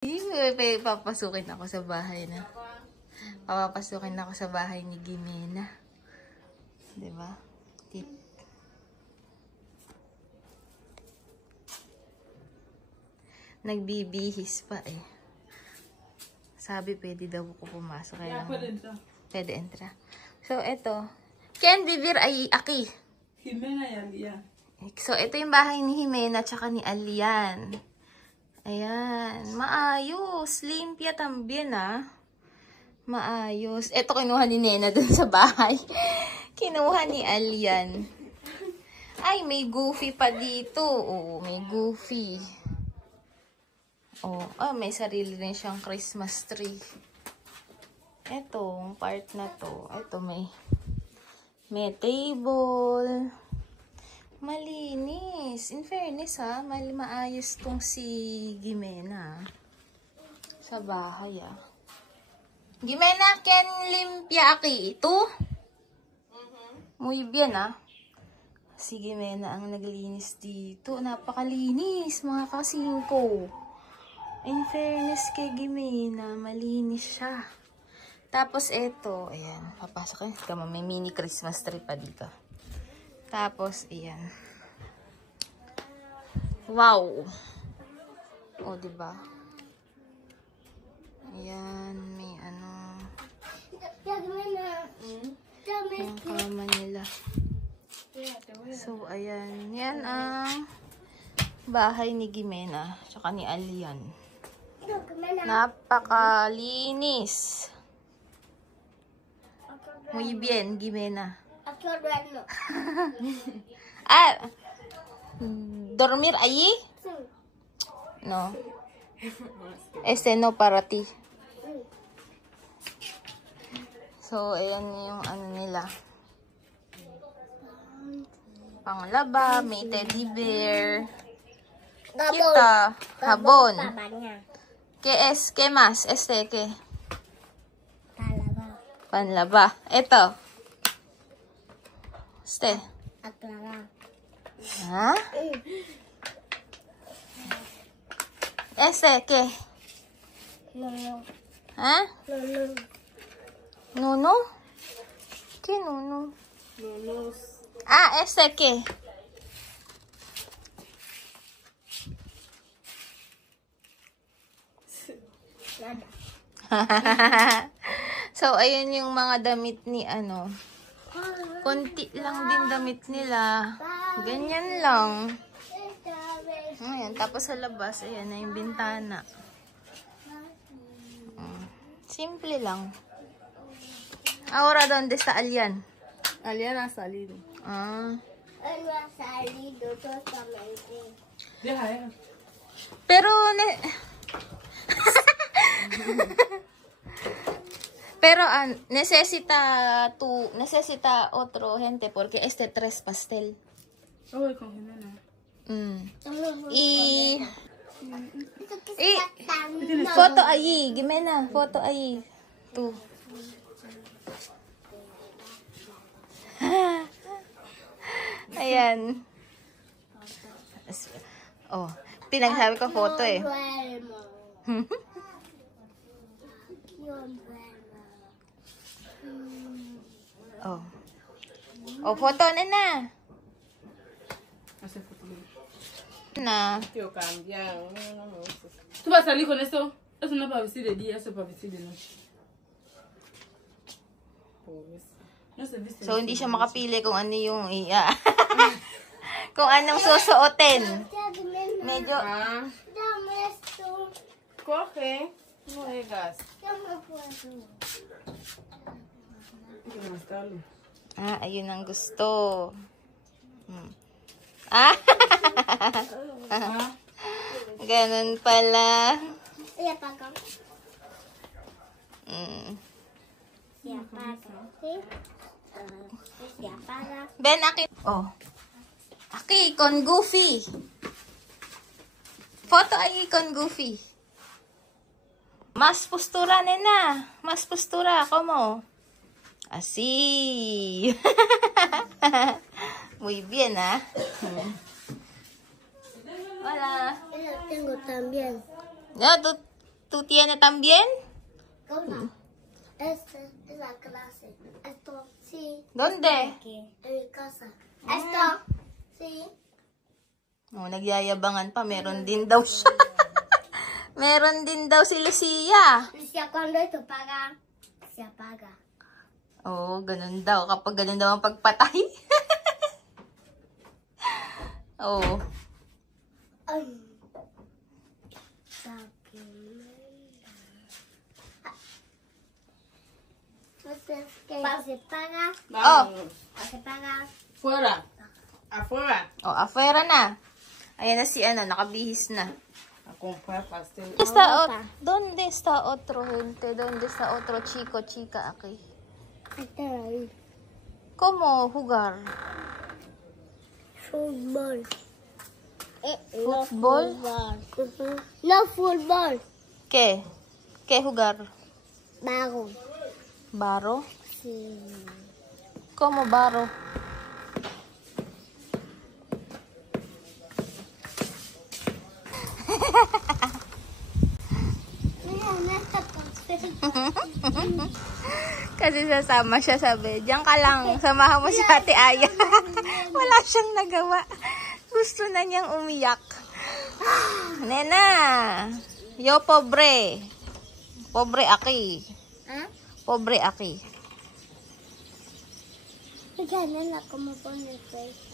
Papasukin ako sa bahay na. Papapasukin ako sa bahay ni Gimena. Diba? Tip. Nagbibihis pa eh. Sabi pwede daw ko pumasok. Kaya pwede entra. So, eto. Ken bibir ay aki. Jimena y Alian. So, ito yung bahay ni Jimena tsaka ni Alian. Ayan. Maayos. Limpia tambien ah. Maayos. Ito kinuha ni Nena dun sa bahay. Kinuha ni Alian. Ay, may Goofy pa dito. Oo, may Goofy. Oh, may sarili rin siyang Christmas tree. Etong part na to. Ito may table. Malinis. In fairness ha, maayos tong si Gimena. Sa bahay ah. Gimena, ken limpia aki ito? Muy bien ah. Si Gimena ang naglinis dito. Napakalinis mga kasingko. In fairness kay Gimena, malinis siya. Tapos ito, ayan, papasok ka. May mini Christmas tree pa dito. Tapos, ayan. Wow! O, diba? Ayan, may ano. Yung kama nila. So, ayan. Yan ang bahay ni Gimena, tsaka ni Alian. Napakalinis. Muy bien, Gimena. ¿Dormir allí? No. Este no para ti. So, ayan yung ano nila. Panglaba, may teddy bear. Kita, jabón. ¿Qué es? ¿Qué más? ¿Qué? Panlaba. Ito. ¿Ah? ¿Qué? ¿Ah? ¿Nuno? ¿Qué nuno? Ah, ¿qué? So, ayun yung mga damit ni ano. Konti lang din damit nila. Ganyan lang. Ayan, tapos sa labas, ayan na yung bintana. Simple lang. Ahora, ¿dónde está Alian? Alian ha salido. Ah. Él no ha salido totalmente. Deja, Pero, pero necesita otro gente porque tres pastel. Voy con Jimena. Y foto allí, Gimena, foto allí. Tú. Ayan. Oh, pinagsabi ko photo eh. Oh. Oh, foto na. Hace foto. Na. Tío, cambia. No. ¿Tú vas a salir con esto? Eso no es para vestir de día, eso es para vestir de noche. So, hindi siya makapili kung ano yung kung anong susuotin. Medyo... Dame esto. Coge. No hagas. Yo no puedo. Ayun ang gusto. Ah! Ganun pala. Ya paga. Ya paga. ¿Sí? Ya paga. Ben, Aki. Oh. Aki, con Goofy. Foto ay con Goofy. Mas postura, nena. Mas postura. ¿Cómo? Así. Muy bien, ¿ah? Hola. Yo lo tengo también. Ya, tú ¿Tú tienes también? ¿Cómo? Esta es la clase. Esto, sí. ¿Dónde? Aquí, en mi casa. Esto, sí. Oh, nagyayabangan pa. Meron din daw siya. Meron din daw si Lucia. Lucia, cuando esto paga, se apaga. Oo, ganun daw. Kapag ganun daw ang pagpatay. Oo. Ay. Entonces, ¿qué se paga? Vamos. Se paga. Fuera. Afuera. Oh, afuera na. Ayan na si ano, nakabihis na. A comprar pastel. ¿Dónde está otro gente? ¿Dónde está otro chico, chica aquí? Está ahí. ¿Cómo jugar? Fútbol. ¿Fútbol? No fútbol. ¿Qué? ¿Qué jugar? Vago. ¿Baro? Sí. ¿Cómo baro? Mira, no está perfecto. Kasi sasama siya, sabi, diyan ka lang, samahan mo si Ate Aya. Wala siyang nagawa. Gusto na niyang umiyak. Nena, yo pobre. Pobre aki. ¿Ah? Pobre aki. Ganun ako mo po ng face.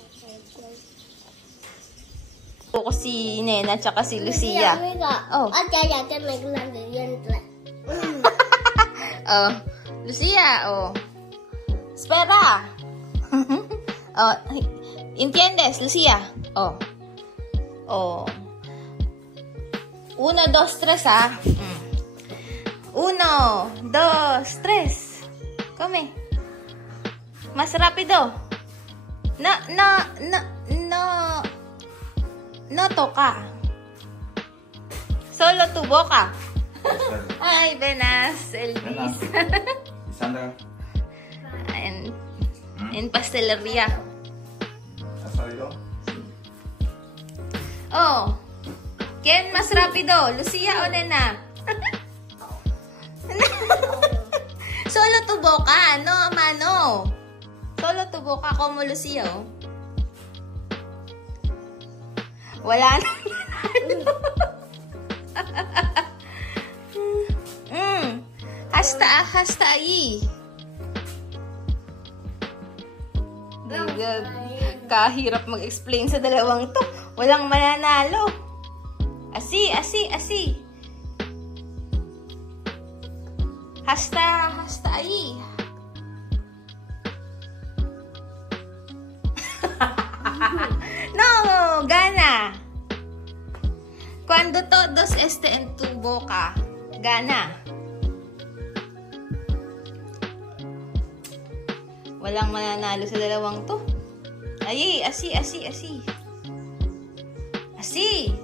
Ako si Nena tsaka si Lucia. Oh. At kaya ka naglaro yun. Oh, Lucia, oh. Espera. Oh, ¿entiendes, Lucia? Oh. Oh. 1, 2, 3, ah. 1, 2, 3. Come. Más rápido. No, no, no, no. No toca. Solo tu boca. Ay, Benas, Elvis. ¿Y Sandra? En pastelería. ¿Has salido? Oh. ¿Quién más rápido? ¿Lucia o Nena? Solo tu boca, no, mano. Solo tu boca como Lucia, oh. Wala na. Hasta ahí. Kahirap mag-explain sa dalawang to. Walang mananalo. Así. Hasta ahí. No, gana. Cuando todos en tu boca, gana. Walang mananalo sa dalawang to. Ay, así. Así. Así.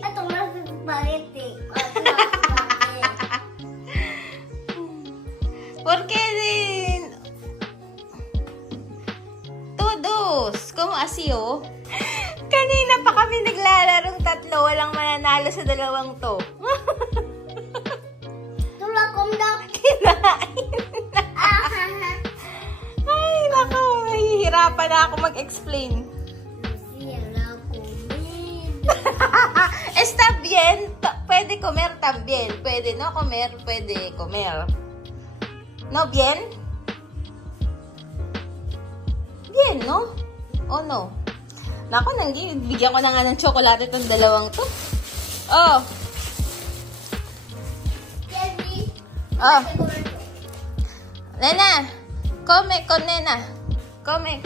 Ito mas spaghetti. ¿Por qué din? Todos. ¿Cómo así, oh? Kanina pa kami naglalarong tatlo. Walang mananalo sa dalawang to. Tulak kong daw. Kinain na. Ay, naku. Nahihirapan na ako mag-explain. Está bien. Puede comer también. Puede no comer. Puede comer. ¿No bien? Bien, no? O no? Naku, bigyan ko na nga ng tsokolate itong dalawang to. Oh. Oh. Nena. Come con Nena. Come.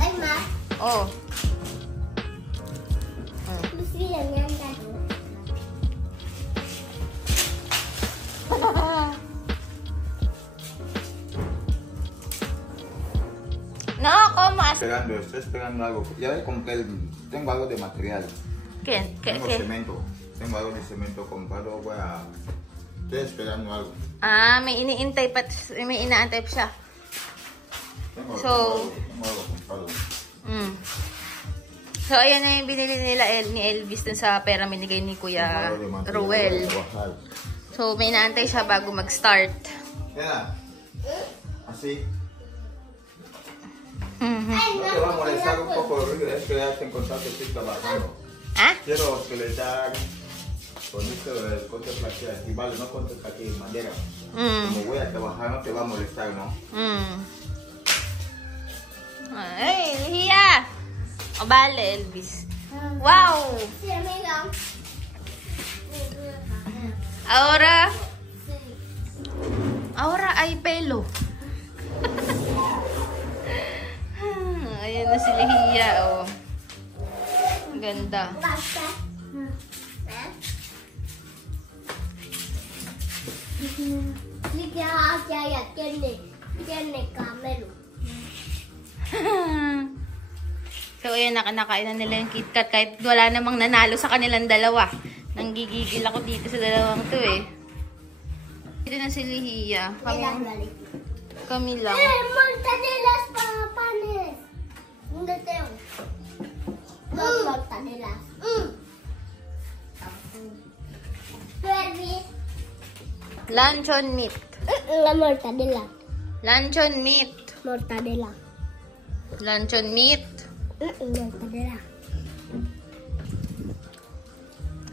Ay, ma. Oh. Gusto yan yan tayo. No, ¿cómo así? Estoy esperando algo. Ya compré tengo algo de material. ¿Qué? Tengo cemento. Tengo algo de cemento comprado. Estoy esperando algo. Ah, may iniintay pa, may inaantay pa siya. Tengo So- algo comprado. So, ayan na yung binili nila ni Elvis dun sa pera minigay ni Kuya Ruel. So, may naantay siya bago mag-start. Yan. Así. Mhm. No te va a molestar un poco, es que ya te encontraste estoy trabajando. Ah? Quiero que le dan con esto del corte plateado. Y vale, no cortes aquí en madera. Como voy a trabajar, no te va a molestar, ¿no? Ay, Liya! O, bale, Elvis. Wow! Sí, amiga. Ahora ay pelo. Ayan na si Liya, oh. Ganda. Basta. Tiene camelo. So, ayan, nakanakain na nila yung KitKat kahit wala namang nanalo sa kanilang dalawa. Nanggigigil ako dito sa dalawang to eh. Dito na si Liya. Kami lang. Mortadelas para panes. ¿Dónde tengo? Dos mortadelas. Baby. Luncheon meat. La mortadela. Luncheon meat. Mortadela. Luncheon meat. Mortadela.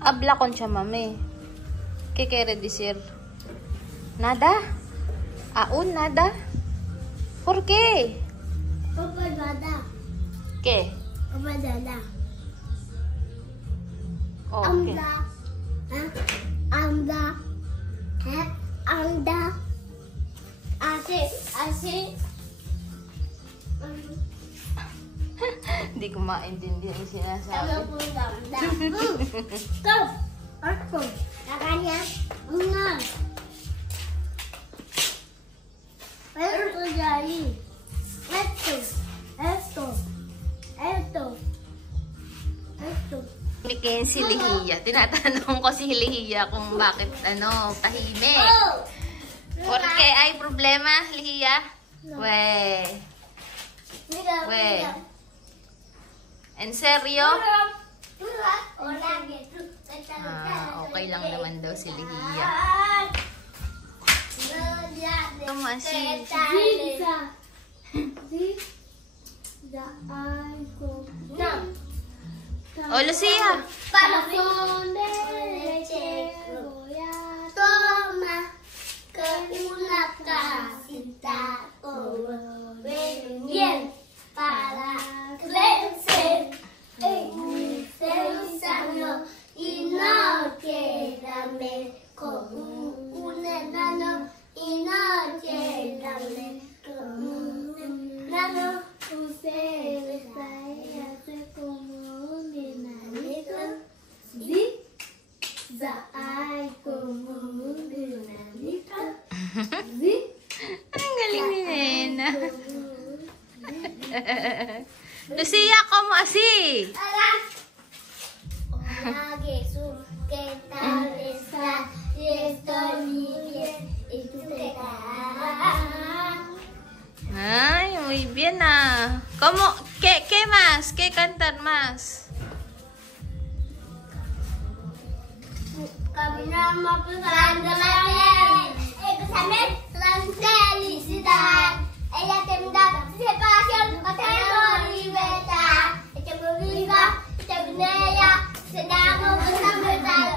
Habla con siya, mami. ¿Qué quiere decir? Nada? Aún nada? ¿Por qué? Papa dada. ¿Qué? Papa dada. Oh, ¿qué? Anda. Anda. Así. Hindi ko maintindihan yung sinasabi. Go. Arco. Kakanya. Una. Esto de ahí. Esto. Bikin si Liya. Tinatanong ko si Liya kung bakit tahimik. Porque hay problema, Liya? We. En serio? Okay lang naman daw si Liya. Masih. Oh, Lucia. Corazón de leche voy a tomar con una casita como bien para crecer ser sano y no quedarme como un enano y no quedarme como un enano. Ustedes ahí hace como un enanito, sí, ay como un enanito, sí. Ang galing ni Nena. Lucia, ¿cómo así? Hola Jesús, ¿qué tal estás? Estoy bien y tú te das. Ay, muy bien ah. ¿Cómo? ¿Qué más? ¿Qué cantar más? Caminamos cruzando la nieve, empezamos la felicidad. Ella tendrá separación, tenemos libertad. Estamos vivas, estamos en ella, se damos una verdad.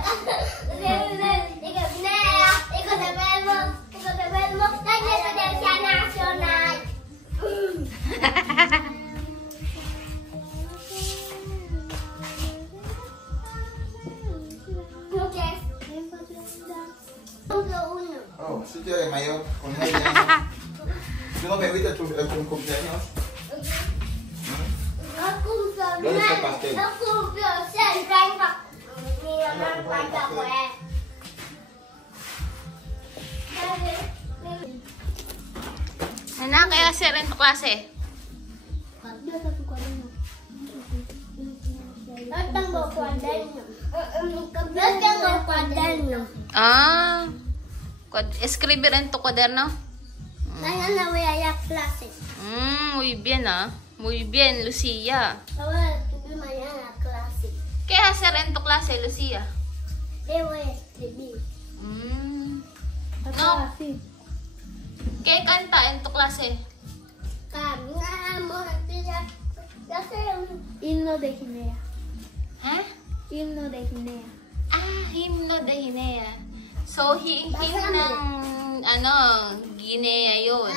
Y conocemos la independencia nacional. Oh, si quieres mayor con ella. ¿Tú no me viste tu cumpleaños? ¿Dónde está el pastel? No cumplió, se encarga. Mi mamá cuenta pues. Anak, kaya kasi rin to klase. No tengo cuaderno. No tengo cuaderno. Ah, escribir en tu cuaderno? Mañana voy a ir a clases. Muy bien ah. Muy bien, Lucia. Ahora mañana ¿Qué hacer en tu clase, Lucía? Le voy a escribir. No. ¿Qué canta en tu clase? Caminamos, ya sé un Himno de Guinea. ¿Eh? Himno de Guinea. Ah, himno de Guinea. So, hymn ng, Guinea yun.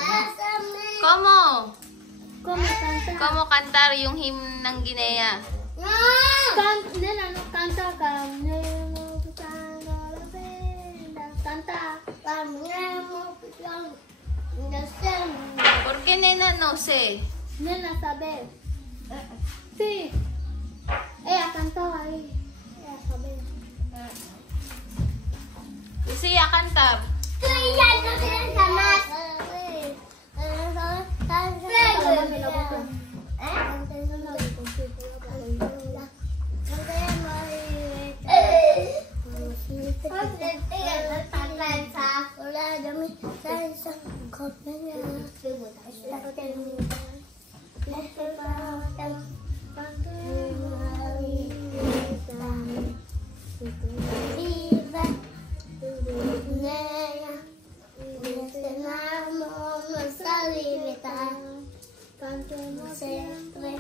¿Cómo? ¿Cómo canta? ¿Cómo cantar yung hymn ng Guinea? Nena, no canta. Canta. Caminamos, ¿Por qué nena no sé? Nena sabe. Sí. Ella cantó ahí. Ella sabe. Lucía, cantar. tú ya no tienes jamás. Mami, la boca. Cantemos siempre.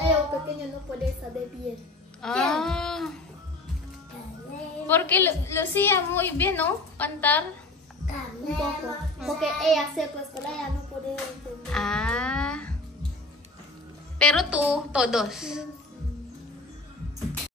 Ella pequeño no puede saber bien. Ah. Porque Lucía muy bien, ¿no? Cantar. Un poco. Porque ella sepa, pero ella no puede entender. Ah. Pero tú, todos.